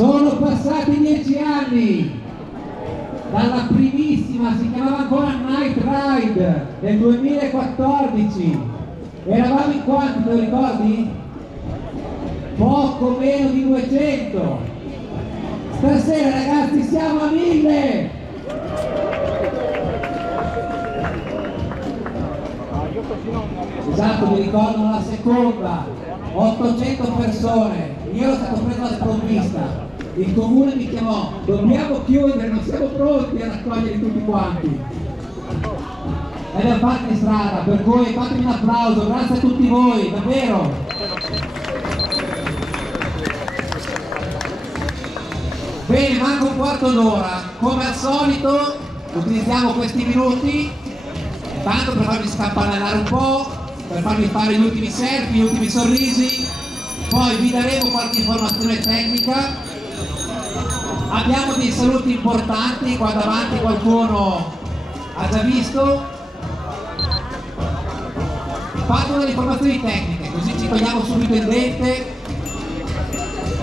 Sono passati 10 anni dalla primissima, si chiamava ancora Night Ride del 2014. Eravamo in quanti, te lo ricordi? Poco meno di 200. Stasera ragazzi siamo a 1000. Esatto, mi ricordano la seconda, 800 persone. Io ero stato preso alla sprovvista. Il comune mi chiamò, dobbiamo chiudere, non siamo pronti a raccogliere tutti quanti. E abbiamo fatto in strada, per cui fatemi un applauso, grazie a tutti voi, davvero. Bene, manca un quarto d'ora. Come al solito utilizziamo questi minuti tanto per farvi scampanellare un po', per farvi fare gli ultimi selfie, gli ultimi sorrisi, poi vi daremo qualche informazione tecnica. Abbiamo dei saluti importanti, qua davanti qualcuno ha già visto. Parto delle informazioni tecniche, così ci togliamo subito il dente.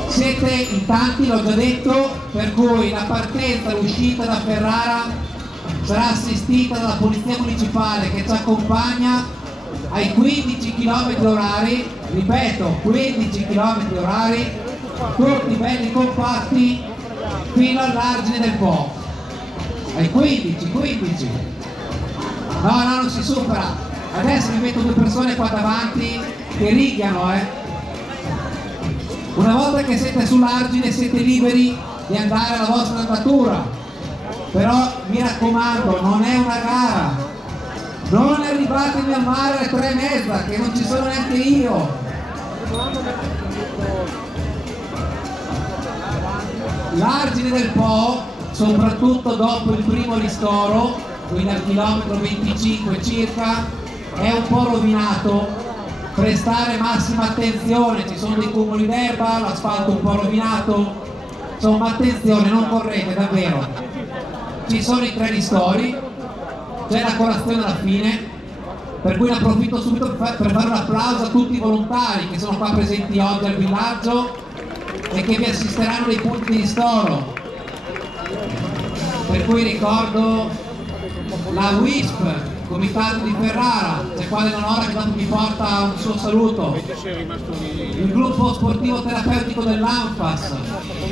Siete in tanti, l'ho già detto, per cui la partenza e l'uscita da Ferrara sarà assistita dalla Polizia Municipale che ci accompagna ai 15 km orari, ripeto, 15 km orari, tutti belli compatti fino all'argine del Po. Ai 15. No, non si supera. Adesso mi metto due persone qua davanti che righiano, Una volta che siete sull'argine siete liberi di andare alla vostra andatura, però mi raccomando, non è una gara, non arrivatemi a mare alle 3:30 che non ci sono neanche io. L'argine del Po, soprattutto dopo il primo ristoro, quindi al chilometro 25 circa, è un po' rovinato. Prestare massima attenzione, ci sono dei cumuli d'erba, l'asfalto un po' rovinato, insomma attenzione, non correte davvero. Ci sono i 3 ristori, c'è la colazione alla fine, per cui ne approfitto subito per fare un applauso a tutti i volontari che sono qua presenti oggi al villaggio e che vi assisteranno nei punti di ristoro. Per cui ricordo la WISP, Comitato di Ferrara, c'è qua dell'Onora che dopo mi porta un suo saluto, il gruppo sportivo terapeutico dell'Anfas,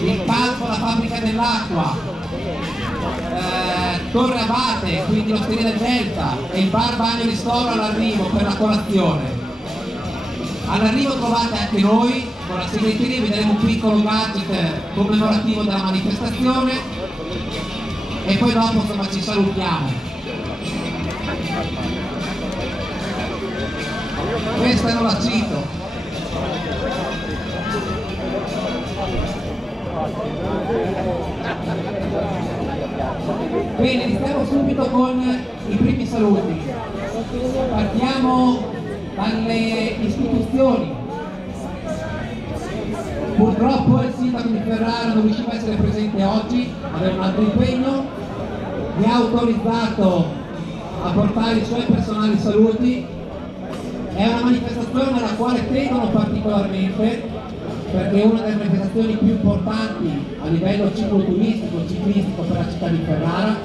il Calco, la fabbrica dell'acqua, Torre Abate, quindi l'Osteria del Delta e il bar bagno ristoro all'arrivo per la colazione. All'arrivo trovate anche noi, con la segreteria vi daremo un piccolo gadget commemorativo della manifestazione e poi dopo insomma ci salutiamo. Questa non la cito. Bene, iniziamo subito con i primi saluti. Partiamo dalle istituzioni. Purtroppo il sindaco di Ferrara non riusciva a essere presente oggi, aveva un altro impegno, mi ha autorizzato a portare i suoi personali saluti. È una manifestazione alla quale tengono particolarmente perché è una delle manifestazioni più importanti a livello ciclistico per la città di Ferrara.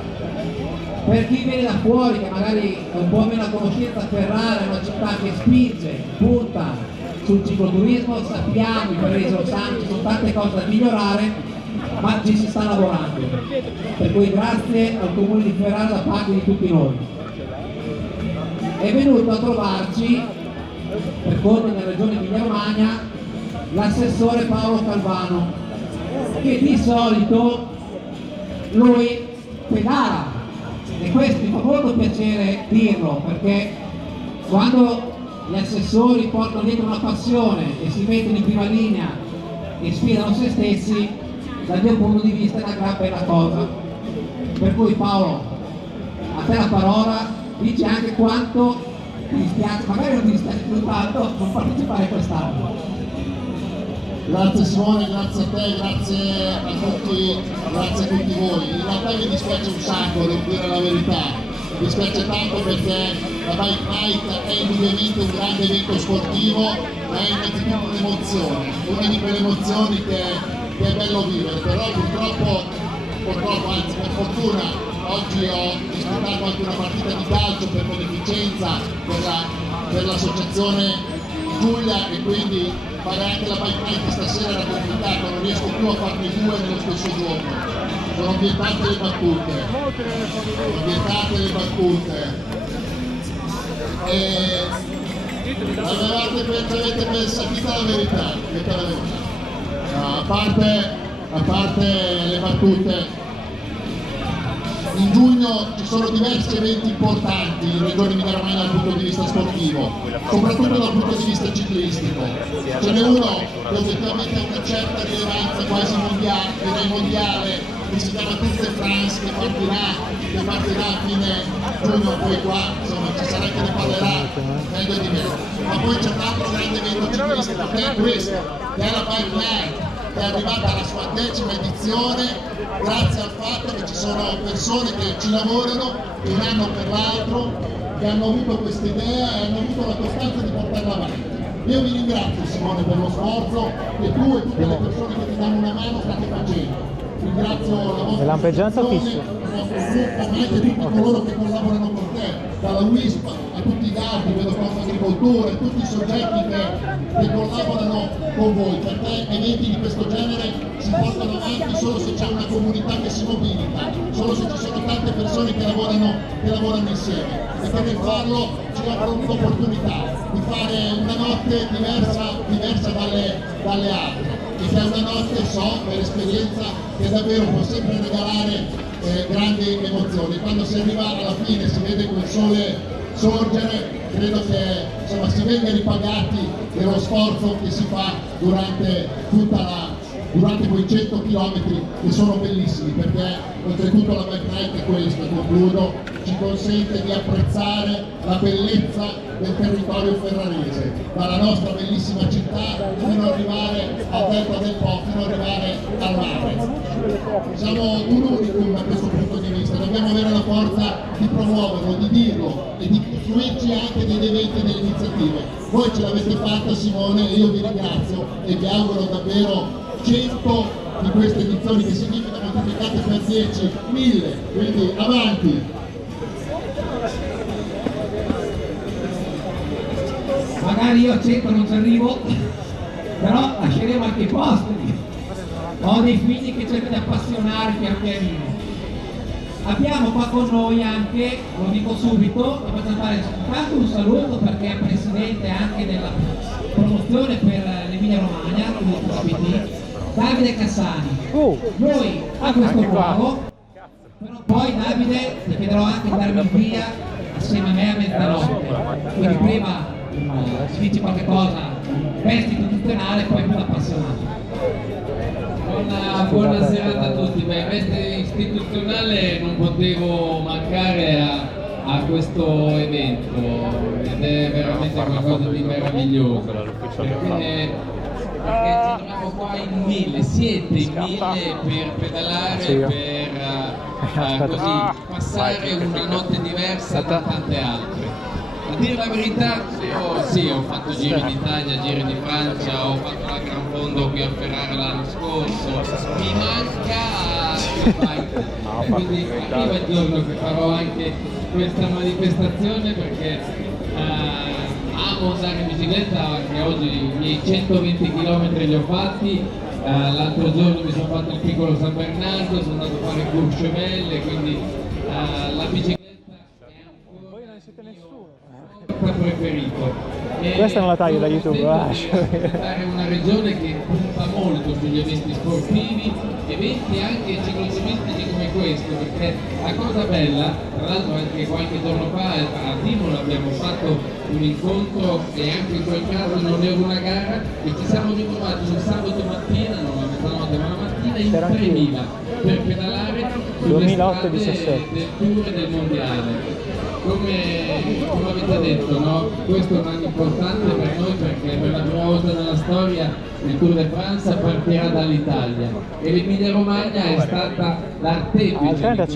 Per chi viene da fuori, che magari è un po' meno a conoscenza, Ferrara è una città che spinge, punta sul cicloturismo, sappiamo, i Paresi lo sanno, ci sono tante cose da migliorare, ma ci si sta lavorando. Per cui grazie al Comune di Ferrara da parte di tutti noi. È venuto a trovarci, per conto della regione Emilia-Romagna, l'assessore Paolo Calvano, che di solito lui pedala, e questo mi fa molto piacere dirlo, perché quando gli assessori portano dietro una passione e si mettono in prima linea e sfidano se stessi, dal mio punto di vista è una gran bella cosa. Per cui Paolo, a te la parola, dici anche quanto ti dispiace, magari non ti dispiace più tanto non partecipare quest'anno. Grazie Simone, grazie a te, grazie a tutti voi. In realtà mi dispiace un sacco, devo dire la verità. Mi dispiace tanto perché la Bike Night è indubbiamente un grande evento sportivo, ma è innanzitutto un'emozione, una di quelle emozioni che che è bello vivere, però purtroppo, anzi per fortuna, oggi ho disputato anche una partita di calcio per beneficenza per l'associazione Giulia, e quindi fare anche la bike night stasera era complicato, non riesco più a farne due nello stesso giorno. Sono vietate le battute. Sono vietate le battute. E avete pensato la verità, no, a parte le battute, in giugno ci sono diversi eventi importanti in Regione Emilia-Romagna dal punto di vista sportivo, soprattutto dal punto di vista ciclistico. Ce n'è uno che oggettivamente ha una certa rilevanza quasi mondiale, direi mondiale, che si chiama Tour de France, che partirà a fine giugno, poi qua insomma ci sarà chi ne parlerà meglio di me. Ma poi c'è un altro grande evento ciclistico che è questo, che è la Bike Night, che è arrivata alla sua 10ª edizione grazie al fatto che ci sono persone che ci lavorano un anno per l'altro, che hanno avuto questa idea e hanno avuto la costanza di portarla avanti. Io vi ringrazio Simone per lo sforzo che tu e tutte le persone che ti danno una mano state facendo. Ringrazio la vostra lampeggianza associazione, il vostro gruppo, ma anche tutti coloro che collaborano con te, dalla WISP a tutti gli altri, vedo Confagricoltura, tutti i soggetti che collaborano con voi, perché eventi di questo genere si portano avanti solo se c'è una comunità che si mobilita, solo se ci sono tante persone che lavorano insieme, e che nel farlo ci offrono l'opportunità di fare una notte diversa dalle altre, e che è una notte, so per esperienza, che davvero può sempre regalare grandi emozioni. Quando si arriva alla fine, si vede quel sole sorgere, credo che insomma si venga ripagati dello sforzo che si fa durante quei 100 km che sono bellissimi, perché oltretutto la bike night è questo, concludo, ci consente di apprezzare la bellezza del territorio ferrarese, dalla nostra bellissima città fino ad arrivare al delta del Po, fino ad arrivare al mare. Siamo un unicum da questo punto di vista, dobbiamo avere la forza di promuoverlo, di dirlo e di costruirci anche degli eventi e delle iniziative. Voi ce l'avete fatta Simone, io vi ringrazio e vi auguro davvero 100 di queste edizioni, che significa moltiplicate per 10, 1000, quindi avanti! Magari io a 100 non ci arrivo, però lasceremo anche i posti. Ho dei figli che cercano di appassionare pian pianino. Abbiamo qua con noi anche, lo dico subito, e facciamo fare intanto un saluto perché è presidente anche della promozione per l'Emilia Romagna, Davide Cassani. Noi a questo luogo, però poi Davide ti chiederò anche di darmi via assieme a me a mezzanotte, quindi prima si dice qualche cosa ben istituzionale, poi più appassionato. Buona serata a tutti. Beh, veste istituzionale non potevo mancare a questo evento ed è veramente qualcosa di meraviglioso, perché ci troviamo qua in 1000, siete in 1000 per pedalare, per così passare una notte diversa da tante altre. A dire la verità, ho fatto giri d'Italia, giri di Francia, ho fatto la Gran Fondo qui a Ferrara l'anno scorso, mi manca il bike, e quindi arriva il giorno che farò anche questa manifestazione, perché amo usare in bicicletta, anche oggi i miei 120 km li ho fatti, l'altro giorno mi sono fatto il piccolo San Bernardo, sono andato a fare Courchevel, quindi la bicicletta preferito. Questa non la taglio da YouTube, è una regione che punta molto sugli eventi sportivi, eventi anche ciclociclistici come questo, perché la cosa bella, tra l'altro anche qualche giorno fa a Timone abbiamo fatto un incontro e anche in quel caso non era una gara, e ci siamo ritrovati un sabato mattina, non la mezzanotte ma la mattina, in 3000 per pedalare sulle strade del Tour e del Mondiale. Come avete detto, no? Questo è un anno importante per noi, perché per la prima volta nella storia il Tour de France partirà dall'Italia e l'Emilia Romagna è stata l'artefice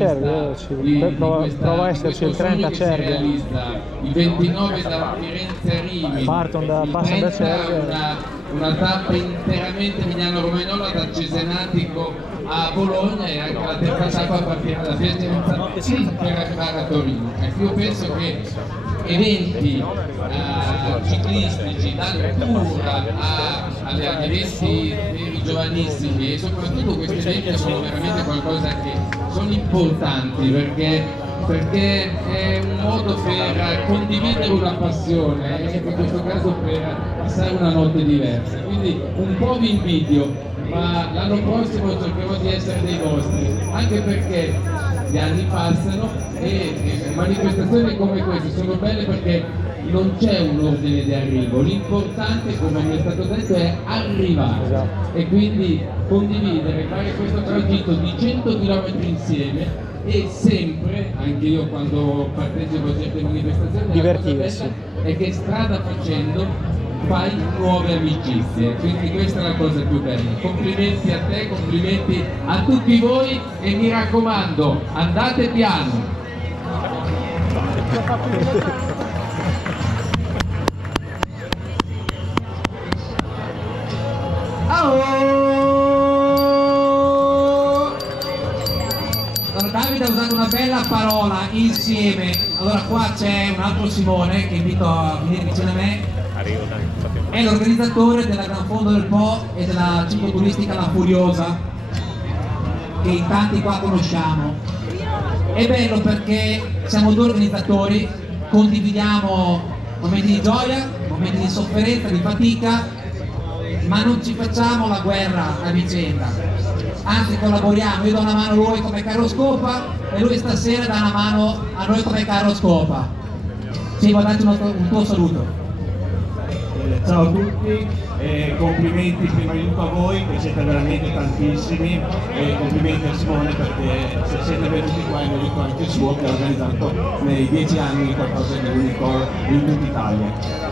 prova a esserci il 30 Cervia, il 29 da Firenze a Rimini, partono da il 30 una tappa interamente emiliano-romagnola da Cesenatico a Bologna e anche la terza tappa a partire da Piacenza per arrivare a Torino. Ecco, io penso che eventi ciclistici dal Tour agli eventi veri giovanissimi e soprattutto questi eventi sono veramente qualcosa che sono importanti perché è un modo per condividere una passione e in questo caso per passare una notte diversa. Quindi un po' vi invidio, ma l'anno prossimo cercherò di essere dei vostri, anche perché gli anni passano e manifestazioni come queste sono belle perché non c'è un ordine di arrivo, l'importante, come mi è stato detto, è arrivare e quindi condividere, fare questo tragitto di 100 km insieme e sempre, anche io quando partecipo a certe manifestazioni, divertirsi, la cosa bella è che strada facendo fai nuove amicizie, quindi questa è la cosa più bella. Complimenti a te, complimenti a tutti voi e mi raccomando, andate piano. Allora, Davide ha usato una bella parola, insieme. Allora qua c'è un altro Simone che invito a venire vicino a me, è l'organizzatore della Gran Fondo del Po e della cicloturistica La Furiosa, che in tanti qua conosciamo. È bello perché siamo due organizzatori, condividiamo momenti di gioia, momenti di sofferenza, di fatica, ma non ci facciamo la guerra a vicenda, anzi collaboriamo, io do una mano a lui come Carlo Scopa e lui stasera dà una mano a noi come Carlo Scopa. Sì, vuoi darti un tuo saluto? Ciao a tutti e complimenti prima di tutto a voi che siete veramente tantissimi e complimenti a Simone perché se siete venuti qua è merito anche il suo che ha organizzato nei 10 anni qualcosa di unico in tutta Italia.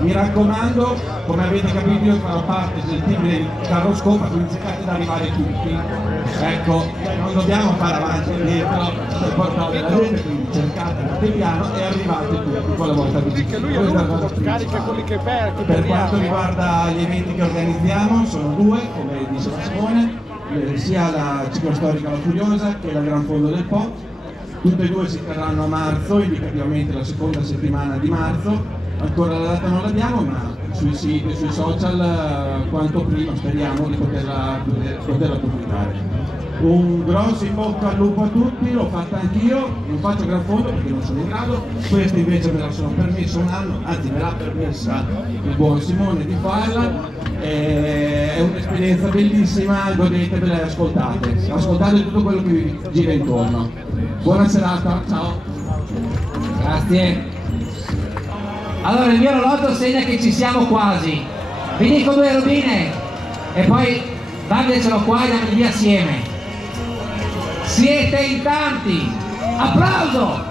Mi raccomando, come avete capito io farò parte del team di Carlo Scopa, quindi cercate di arrivare tutti, ecco, non dobbiamo fare avanti e indietro per portare la gente, quindi cercate andate piano e arrivate tutti con la vostra bicicletta. Per quanto riguarda gli eventi che organizziamo, sono due, come diceva Simone, sia la ciclostorica La Furiosa che la Gran Fondo del Po. Tutte e due si terranno a marzo, indicativamente la seconda settimana di marzo. Ancora la data non l'abbiamo, ma sui siti e sui social quanto prima speriamo di poterla pubblicare. Un grosso in bocca al lupo a tutti, l'ho fatta anch'io, non faccio Gran Fondo perché non sono in grado, questo invece me la sono permesso un anno, anzi me l'ha permessa il buon Simone di farla, è un'esperienza bellissima, godetevela e ascoltate tutto quello che vi gira intorno. Buona serata, ciao! Grazie! Allora il mio orologio segna che ci siamo quasi, vi dico due robine e poi Davide ce l'ho qua e andiamo via assieme. Siete in tanti, applauso!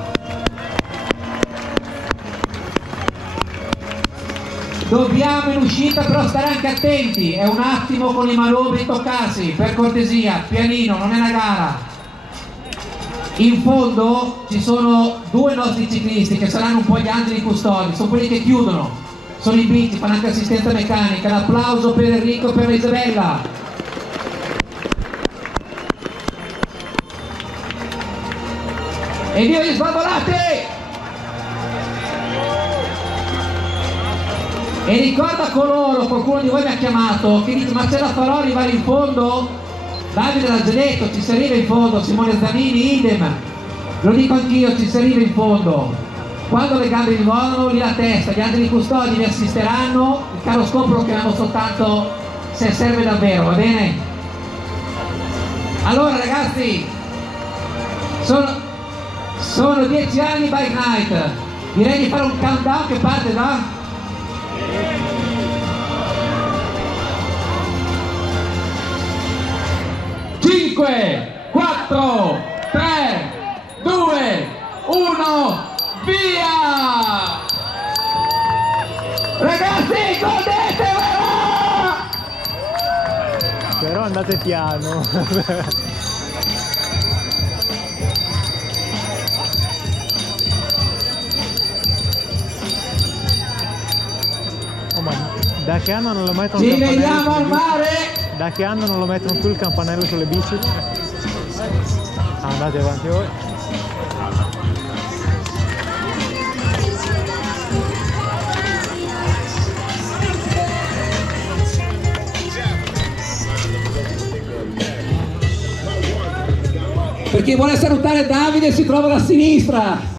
Dobbiamo in uscita però stare anche attenti, è un attimo con i manubri toccarsi, per cortesia, pianino, non è una gara. In fondo ci sono due nostri ciclisti che saranno un po' gli angeli custodi, sono quelli che chiudono, sono in bici, fanno anche assistenza meccanica. L'applauso per Enrico e per Isabella. E via gli sbambolati! E ricorda coloro, qualcuno di voi mi ha chiamato, che dice ma ce la farò arrivare in fondo? Davide l'ha già detto, ci si arriva in fondo, Simone Zanini idem, lo dico anch'io, ci si arriva in fondo. Quando le gambe mi volano, lì la testa, gli angeli custodi mi assisteranno, il Carlo Scopa lo chiamiamo soltanto se serve davvero, va bene? Allora ragazzi, sono 10 anni Bike Night, direi di fare un countdown che parte da... 5, 4, 3, 2, 1, via! Ragazzi, godetevela! Però andate piano. Oh, ma Da che anno non lo mettono Ci il campanello vediamo al sulle bici? mare! Da che anno non lo mettono più il campanello sulle bici? Andate avanti voi. Per chi vuole salutare Davide si trova alla sinistra.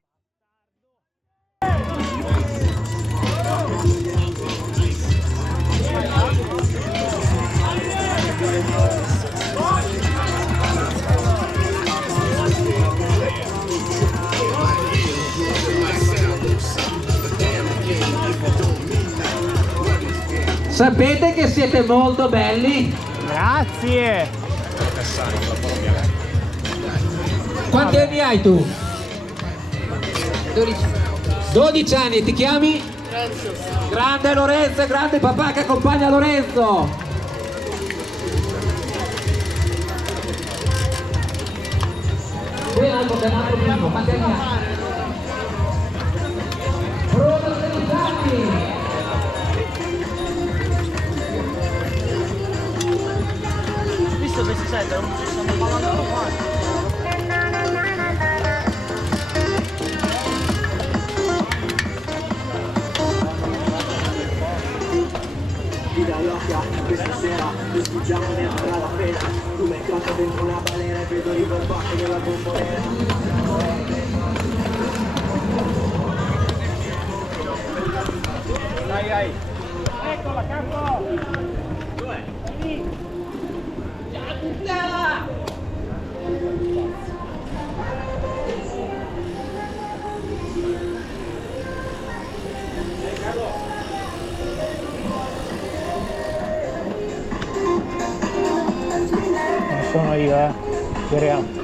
Sapete che siete molto belli? Grazie! Quanti anni hai tu? 12 anni, ti chiami? Lorenzo. Grande Lorenzo, grande papà che accompagna Lorenzo. Quanti anni hai? Bruno 13 anni. Visto che si sente, non ci stanno parlando qua. Questa sera discutiamo dentro la pena. Tu mi hai dentro una balena e vedo il bombato della bombonera. Dai. Eccola, Carlo! Dov'è? Lì! Ciao, puttana! Non sono io, speriamo.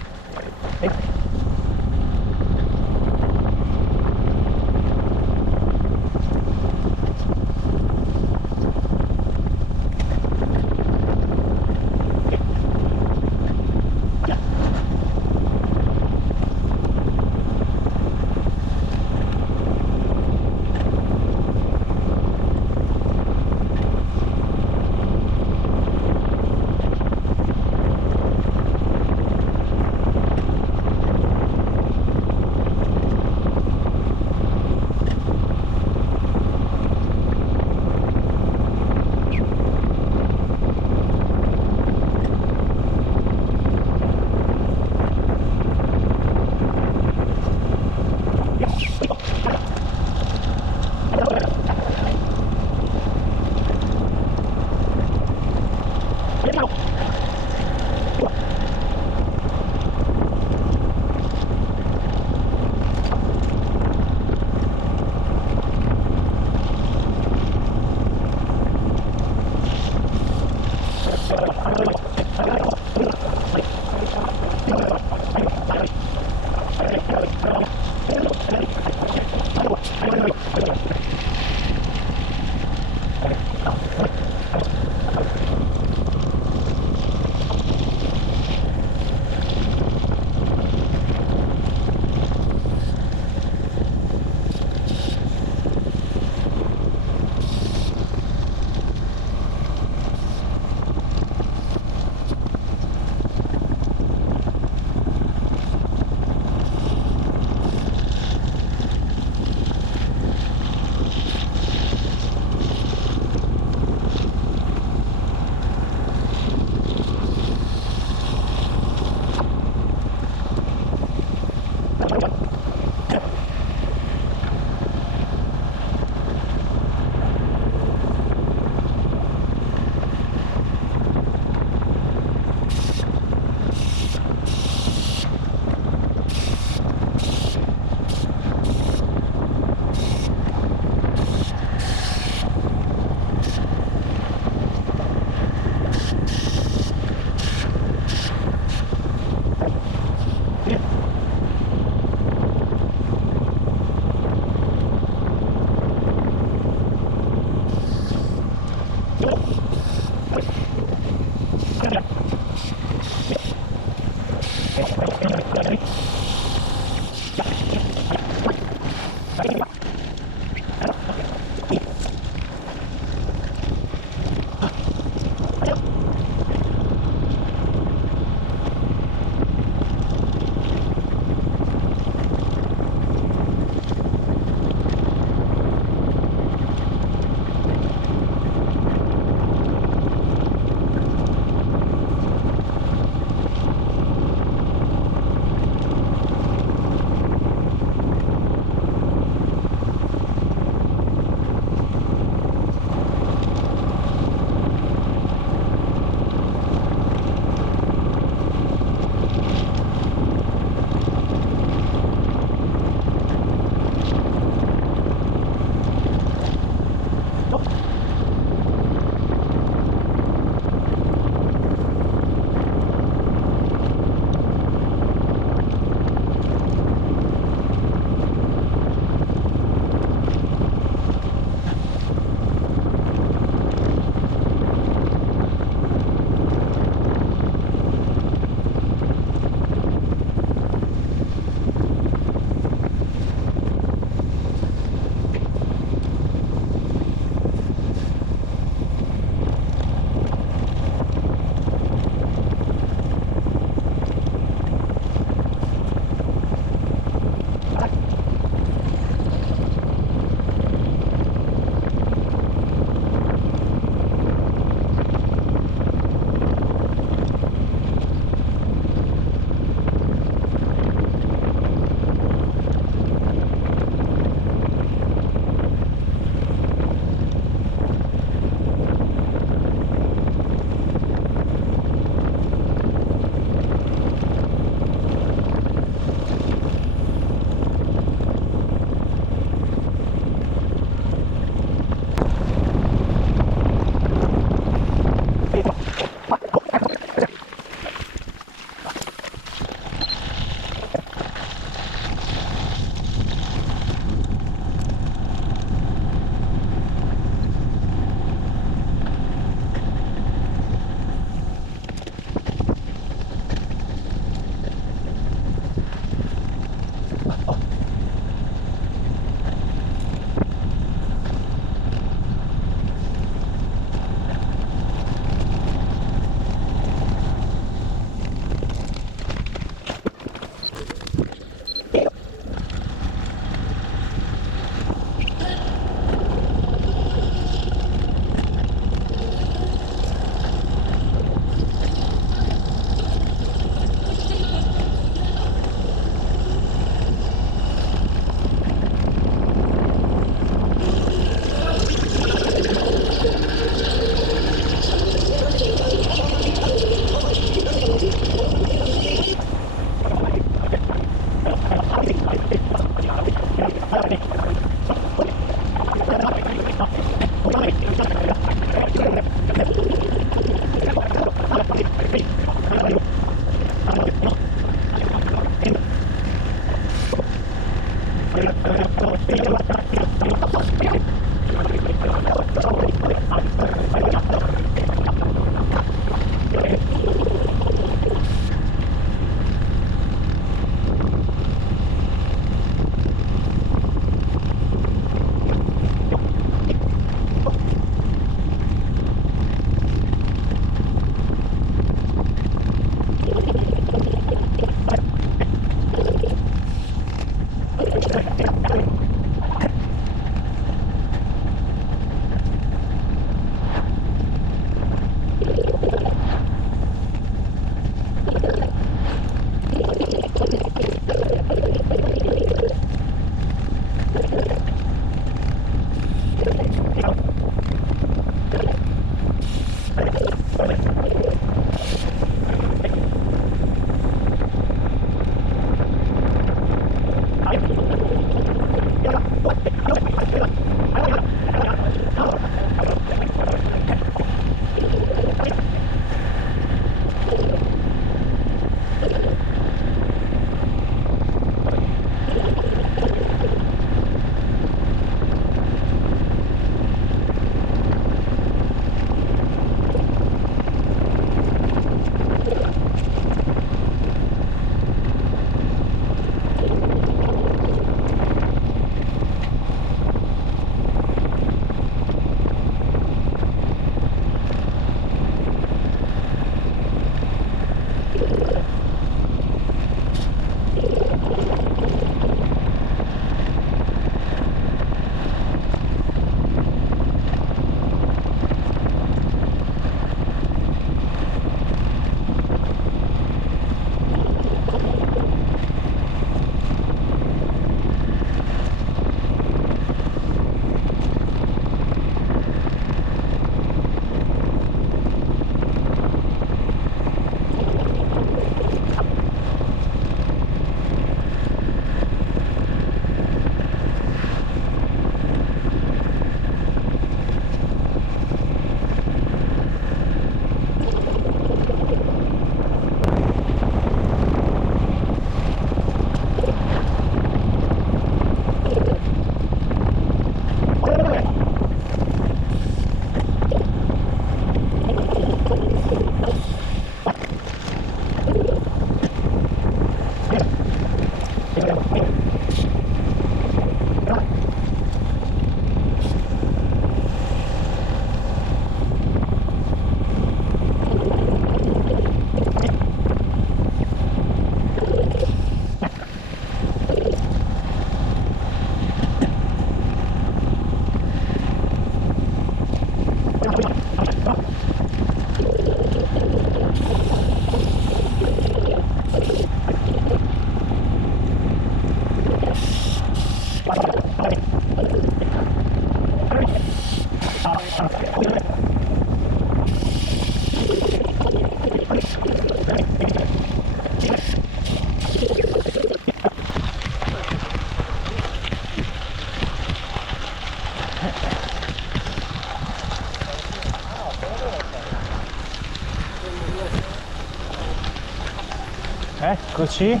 Eccoci.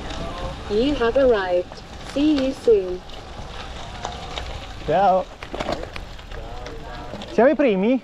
You have arrived. See you soon. Ciao. Siamo i primi?